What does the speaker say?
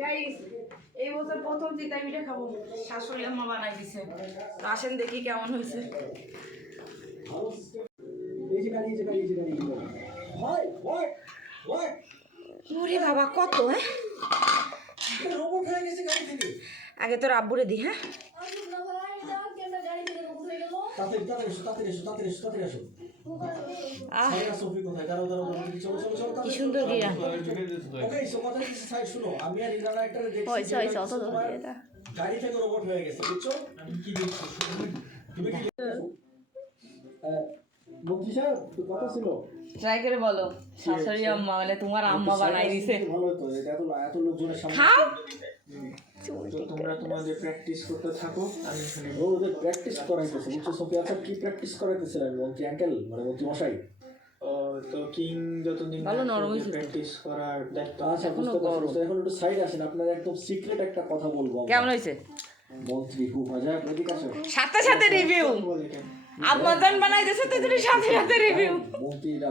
Guys এই বছর প্রথম চিতা পিঠা খাবো, শাশুড়ি আম্মা বানাই দিছে। তো আসেন দেখি কেমন হয়েছে। ওরে বাবা কত, হ্যাঁ আগে তোর আব্বুরে দি। হ্যাঁ কি সুন্দর গিরা গাড়ি থেকে রোবট হয়ে গেছে, বুঝছো? আমি কি দেখছি তুমি কি মন্ত্রী সাহেব কথা ছিল, ট্রাই করে বলো শাশুড়ি আম্মা মানে তোমার আম্মা বানাই দিছে। ভালো হতো, এটা এত লোকজনের সামনে খাও তো তোমরা তোমাদের প্র্যাকটিস করতে থাকো, আমি এখানে ওদের প্র্যাকটিস করাইতেছে, বুঝছো? সোফিয়া আচ্ছা কি প্র্যাকটিস করাইতেছিলেন মন্ত্রী আঙ্কেল, মানে মন্ত্রী মশাই? তো কিং যতদিন ভালো নরম হয়েছে প্র্যাকটিস করার দায়িত্ব। আচ্ছা বুঝতে পারছি, এখন একটু সাইড আসেন, আপনার একদম সিক্রেট একটা কথা বলবো। কেমন হয়েছে মন্ত্রী খুব মজা, এদিকে আসো। সাথে সাথে রিভিউ, আম্মা জান বানাই দিছে তো সাথে সাথে রিভিউ। মন্ত্রীরা